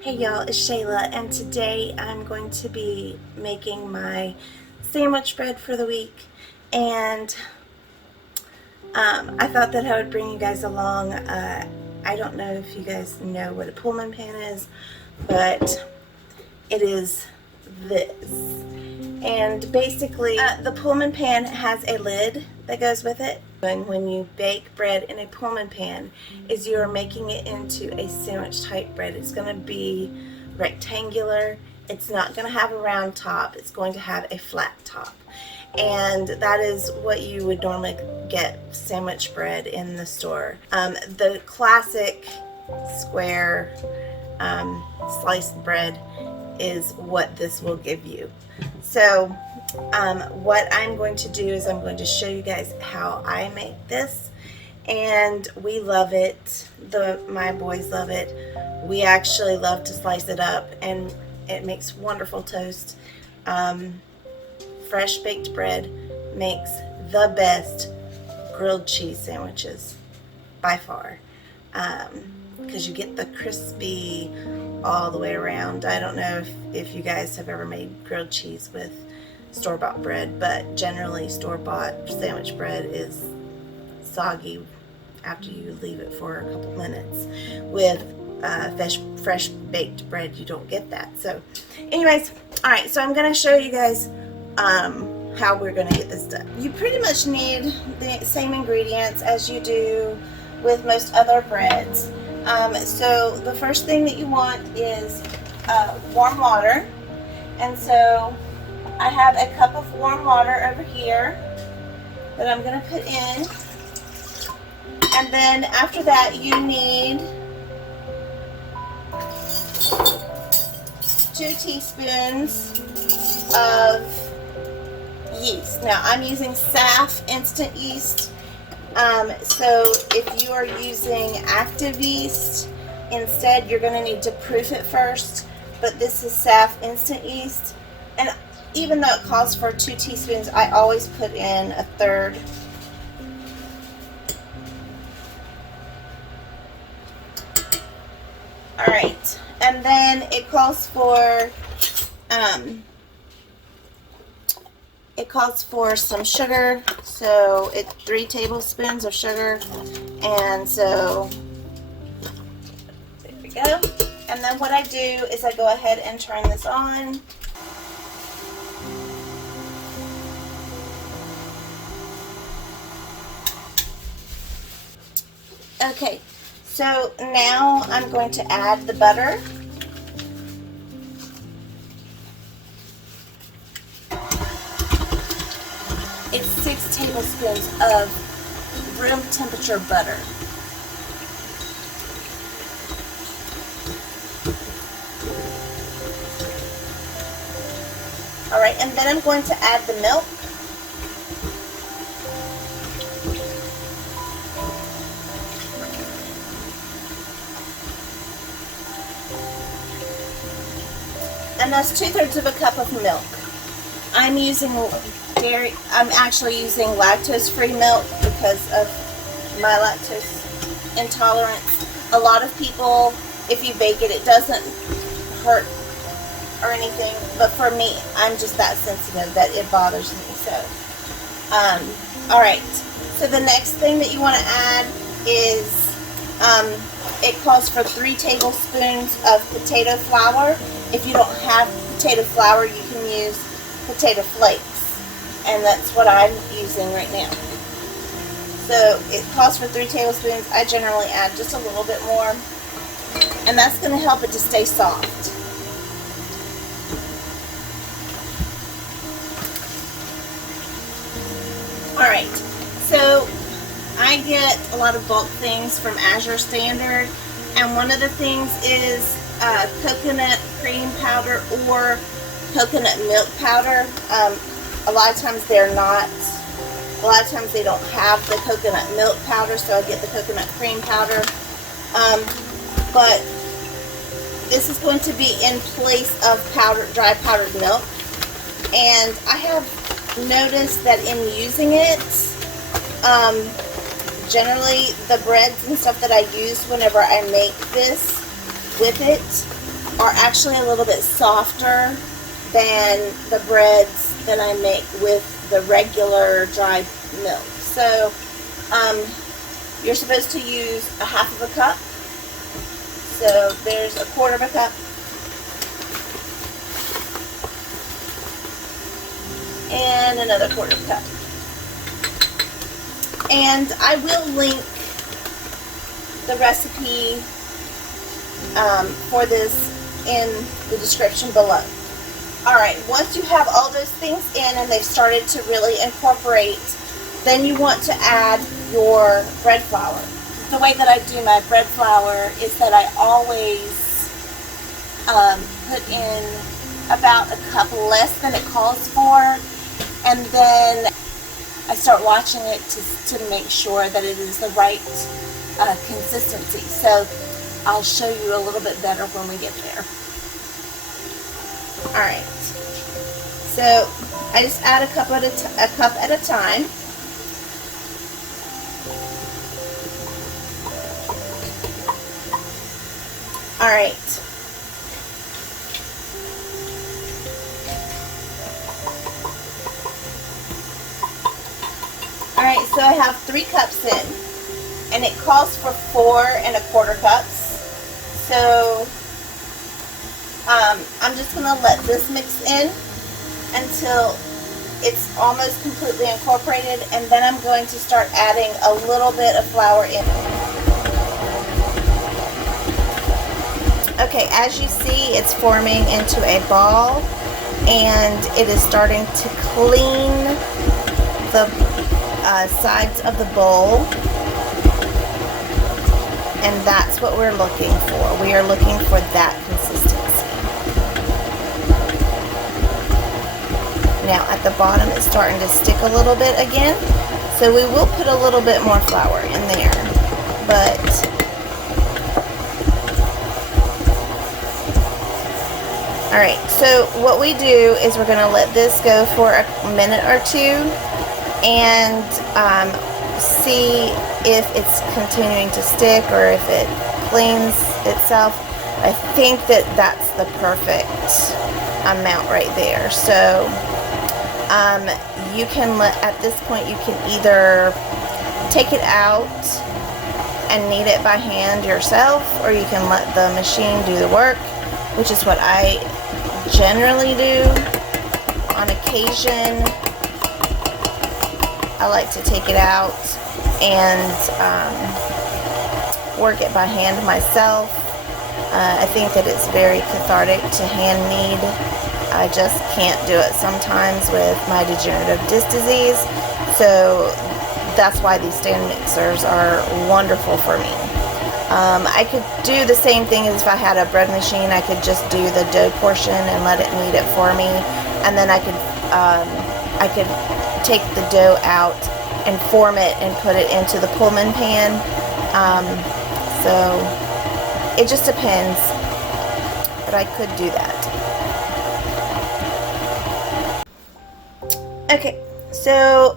Hey y'all, it's Shayla, and today I'm going to be making my sandwich bread for the week. And I thought that I would bring you guys along. I don't know if you guys know what a Pullman pan is, but it is this. And basically, the Pullman pan has a lid that goes with it. And when you bake bread in a Pullman pan, is you're making it into a sandwich type bread. It's going to be rectangular. It's not going to have a round top. It's going to have a flat top. And that is what you would normally get sandwich bread in the store. The classic square sliced bread is what this will give you. So what I'm going to do is I'm going to show you guys how I make this, and we love it. My boys love it. We actually love to slice it up, and it makes wonderful toast. Fresh baked bread makes the best grilled cheese sandwiches by far, because you get the crispy all the way around. I don't know if you guys have ever made grilled cheese with store-bought bread, but generally store-bought sandwich bread is soggy after you leave it for a couple minutes. With fresh baked bread, you don't get that. So anyways, all right, so I'm going to show you guys how we're going to get this done. You pretty much need the same ingredients as you do with most other breads. So the first thing that you want is warm water, and so I have a cup of warm water over here that I'm going to put in, and then after that you need 2 teaspoons of yeast. Now I'm using SAF instant yeast. So if you are using active yeast instead, you're going to need to proof it first, but this is SAF instant yeast, and even though it calls for 2 teaspoons, I always put in 1/3. Alright, and then it calls for some sugar, so it's 3 tablespoons of sugar, and so there we go. And then what I do is I go ahead and turn this on. Okay, so now I'm going to add the butter. It's 6 tablespoons of room temperature butter. Alright, and then I'm going to add the milk. And that's 2/3 of a cup of milk. I'm using dairy. I'm actually using lactose-free milk because of my lactose intolerance. A lot of people, if you bake it, it doesn't hurt or anything, but for me, I'm just that sensitive that it bothers me. So, all right. So the next thing that you want to add is it calls for 3 tablespoons of potato flour. If you don't have potato flour, you can use potato flakes, and that's what I'm using right now. So it calls for 3 tablespoons. I generally add just a little bit more, and that's going to help it to stay soft. Alright, so I get a lot of bulk things from Azure Standard, and one of the things is coconut cream powder or coconut milk powder. A lot of times they're not. A lot of times they don't have the coconut milk powder, so I get the coconut cream powder. But this is going to be in place of dry powdered milk, and I have noticed that in using it, generally the breads and stuff that I use whenever I make this with it are actually a little bit softer than the breads that I make with the regular dried milk. So you're supposed to use a half of a cup. So there's a quarter of a cup. And another quarter of a cup. And I will link the recipe for this in the description below. Alright, once you have all those things in and they've started to really incorporate, then you want to add your bread flour. The way that I do my bread flour is that I always put in about a cup less than it calls for, and then I start watching it to make sure that it is the right consistency. So I'll show you a little bit better when we get there. Alright, so I just add a cup at a time. Alright. Alright, so I have 3 cups in, and it calls for 4 1/4 cups. So I'm just going to let this mix in until it's almost completely incorporated, and then I'm going to start adding a little bit of flour in. Okay, as you see, it's forming into a ball, and it is starting to clean the sides of the bowl, and that's what we're looking for. We are looking for that consistency. Now at the bottom it's starting to stick a little bit again, so we will put a little bit more flour in there, but alright, so what we do is we're going to let this go for a minute or two and see if it's continuing to stick or if it cleans itself. I think that that's the perfect amount right there. So you can at this point you can either take it out and knead it by hand yourself, or you can let the machine do the work, which is what I generally do. On occasion I like to take it out and work it by hand myself. I think that it's very cathartic to hand knead. I just can't do it sometimes with my degenerative disc disease, so that's why these stand mixers are wonderful for me. I could do the same thing as if I had a bread machine. I could just do the dough portion and let it knead it for me, and then I could take the dough out and form it and put it into the Pullman pan. So it just depends, but I could do that. Okay, so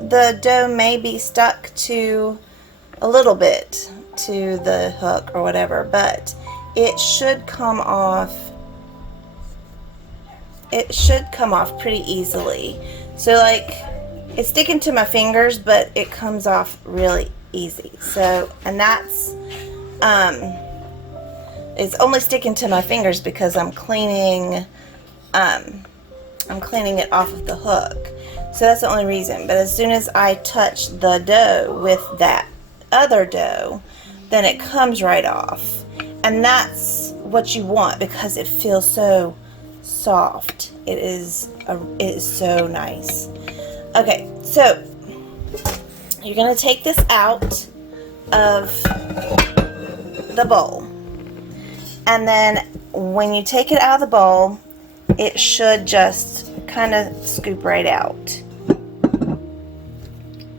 the dough may be stuck to a little bit to the hook or whatever, but it should come off. It should come off pretty easily. So like, it's sticking to my fingers, but it comes off really easy. So, and that's it's only sticking to my fingers because I'm cleaning it off of the hook. So that's the only reason. But as soon as I touch the dough with that other dough, then it comes right off. And that's what you want because it feels so soft. It is so nice. Okay, so you're going to take this out of the bowl. And then when you take it out of the bowl, it should just kind of scoop right out.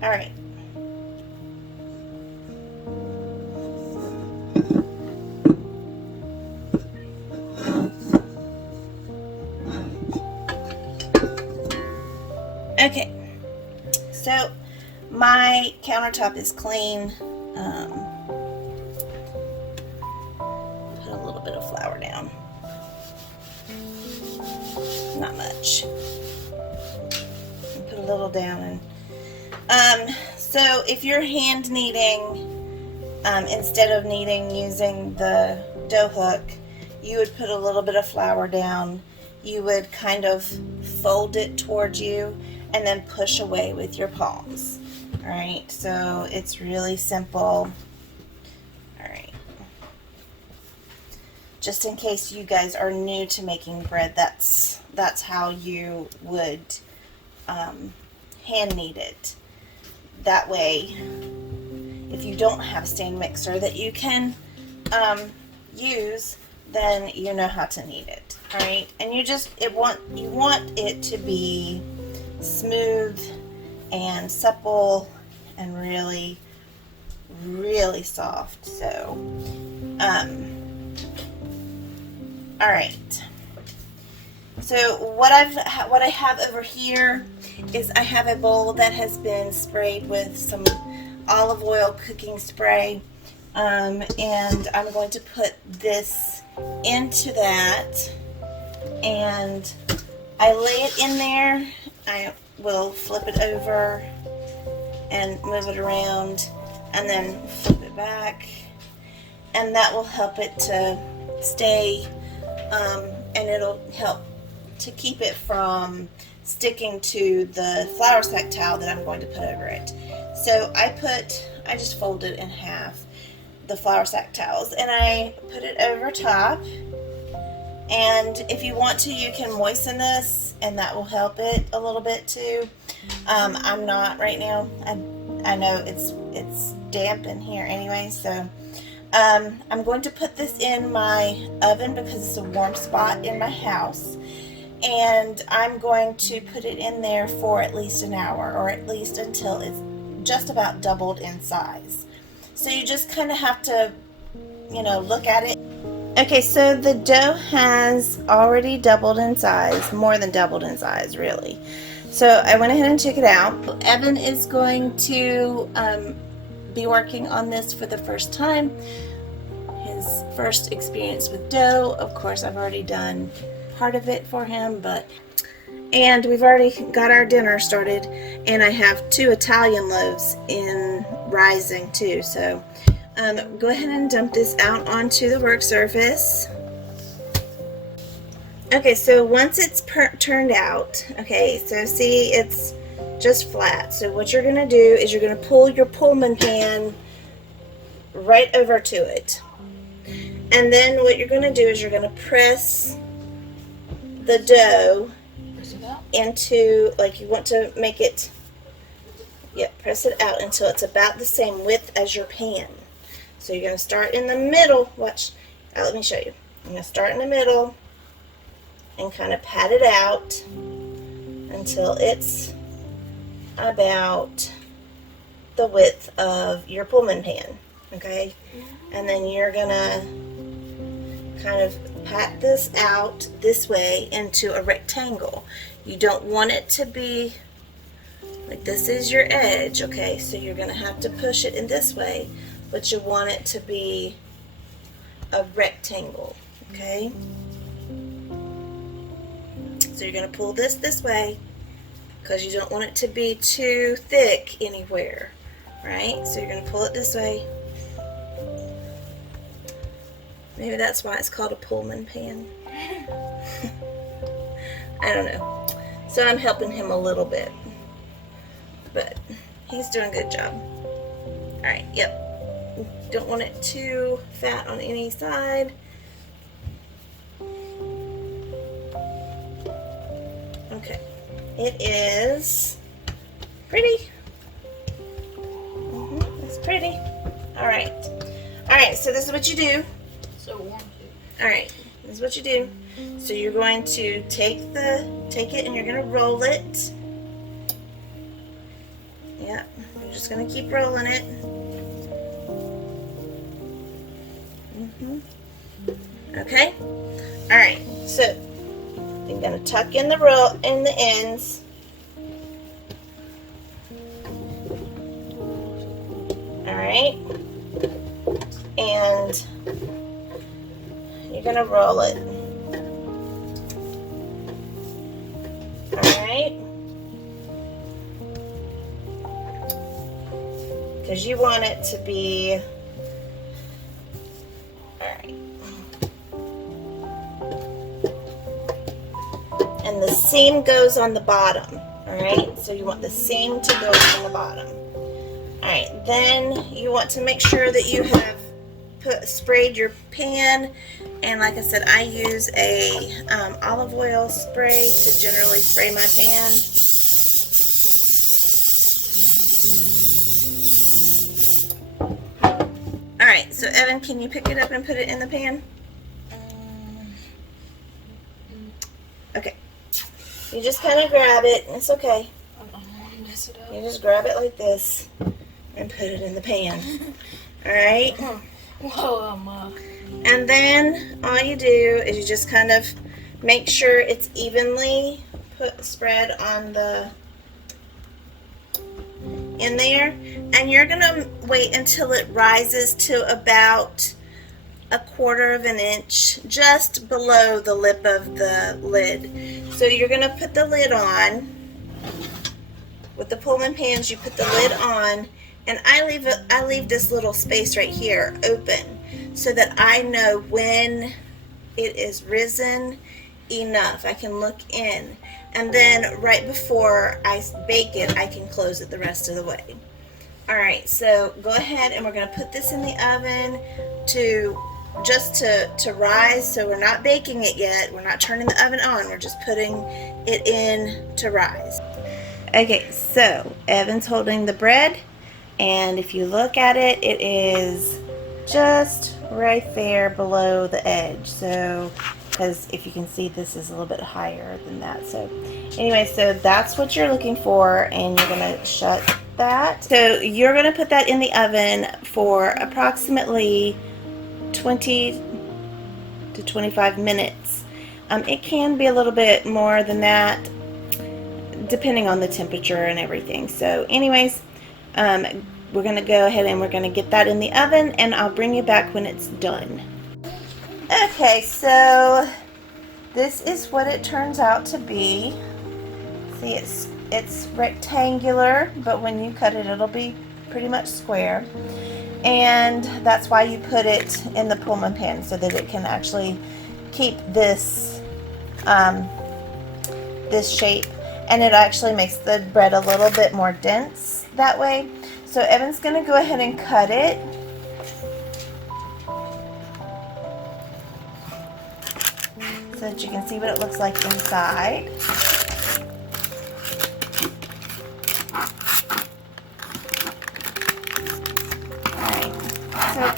All right. Okay, so my countertop is clean. Put a little bit of flour down. Not much. Put a little down. So if you're hand kneading, instead of kneading using the dough hook, you would put a little bit of flour down. You would kind of fold it towards you and then push away with your palms. All right, so it's really simple. All right. Just in case you guys are new to making bread, that's how you would hand knead it. That way, if you don't have a stand mixer that you can use, then you know how to knead it. All right, and you want it to be smooth and supple and really, really soft. So, all right. So what I have over here is I have a bowl that has been sprayed with some olive oil cooking spray, and I'm going to put this into that, and I lay it in there. I will flip it over and move it around and then flip it back, and that will help it to stay, and it'll help to keep it from sticking to the flour sack towel that I'm going to put over it. So I just fold it in half, the flour sack towels, and I put it over top. And if you want to, you can moisten this, and that will help it a little bit too. I'm not right now. I know it's damp in here anyway, so I'm going to put this in my oven because it's a warm spot in my house. And I'm going to put it in there for at least an hour, or at least until it's just about doubled in size. So you just kind of have to, look at it. Okay, so the dough has already doubled in size, more than doubled in size, really. So I went ahead and took it out. Evan is going to be working on this for the first time. His first experience with dough. Of course, I've already done part of it for him, and we've already got our dinner started, and I have 2 Italian loaves in rising too. So go ahead and dump this out onto the work surface. Okay, so once it's turned out, okay, so see, it's just flat. So what you're going to do is you're going to pull your Pullman pan right over to it, and then what you're going to do is you're going to press the dough into, like, you want to make it, press it out until it's about the same width as your pan. So you're going to start in the middle. Watch, let me show you. I'm going to start in the middle and kind of pat it out until it's about the width of your Pullman pan, okay? And then you're going to kind of pat this out this way into a rectangle. You don't want it to be like this is your edge, okay? So you're going to have to push it in this way, but you want it to be a rectangle, okay? So you're going to pull this way because you don't want it to be too thick anywhere, right? So you're going to pull it this way. Maybe that's why it's called a Pullman pan. I don't know. So I'm helping him a little bit, but he's doing a good job. All right, yep. Don't want it too fat on any side. Okay, it is pretty. It's pretty. All right. So this is what you do. So warm too. Alright, this is what you do. So you're going to take it and you're going to roll it. Yeah, you're just going to keep rolling it. Okay? Alright, so you're going to tuck in the roll in the ends. Alright? And you're going to roll it. because you want it to be, alright. And the seam goes on the bottom, alright? So you want the seam to go on the bottom. Alright, then you want to make sure that you have sprayed your pan, and like I said, I use a olive oil spray to generally spray my pan. Alright, so Evan, can you pick it up and put it in the pan? Okay. You just kind of grab it, and it's okay. I don't want to mess it up. You just grab it like this and put it in the pan. Alright? Whoa, And then all you do is you just kind of make sure it's evenly spread on the in there, and you're gonna wait until it rises to about 1/4 of an inch just below the lip of the lid. So you're gonna put the lid on. With the Pullman pans, you put the lid on, and I leave this little space right here open so that I know when it is risen enough. I can look in, and then right before I bake it, I can close it the rest of the way. Alright, so go ahead, and we're going to put this in the oven to rise. So we're not baking it yet. We're not turning the oven on. We're just putting it in to rise. Okay, so Evan's holding the bread, and if you look at it, it is just right there below the edge. So, because if you can see, this is a little bit higher than that. So anyway, so that's what you're looking for, and you're going to shut that. So you're going to put that in the oven for approximately 20 to 25 minutes. It can be a little bit more than that depending on the temperature and everything. So anyways, we're going to go ahead and we're going to get that in the oven, and I'll bring you back when it's done. Okay, so this is what it turns out to be. See, it's rectangular, but when you cut it, it'll be pretty much square. And that's why you put it in the Pullman pan, so that it can actually keep this this shape, and it actually makes the bread a little bit more dense that way. So Evan's going to go ahead and cut it. So that you can see what it looks like inside. Alright, so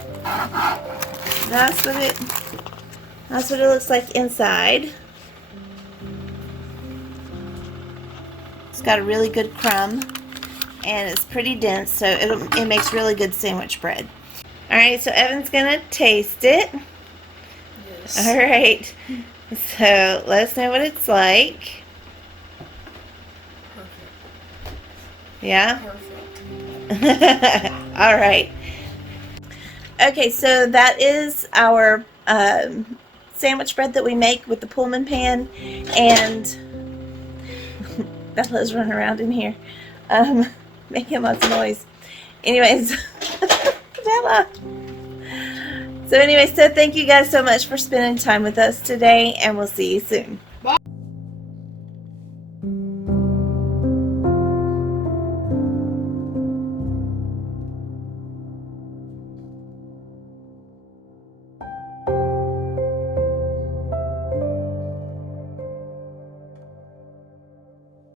that's what it looks like inside. It's got a really good crumb, and it's pretty dense, so it makes really good sandwich bread. Alright, so Evan's gonna taste it. Yes. Alright, so let us know what it's like. Perfect. Yeah? Perfect. Alright. Okay, so that is our sandwich bread that we make with the Pullman pan, and Bella's running around in here making lots of noise. Anyways, Bella. So anyways, so thank you guys so much for spending time with us today, and we'll see you soon.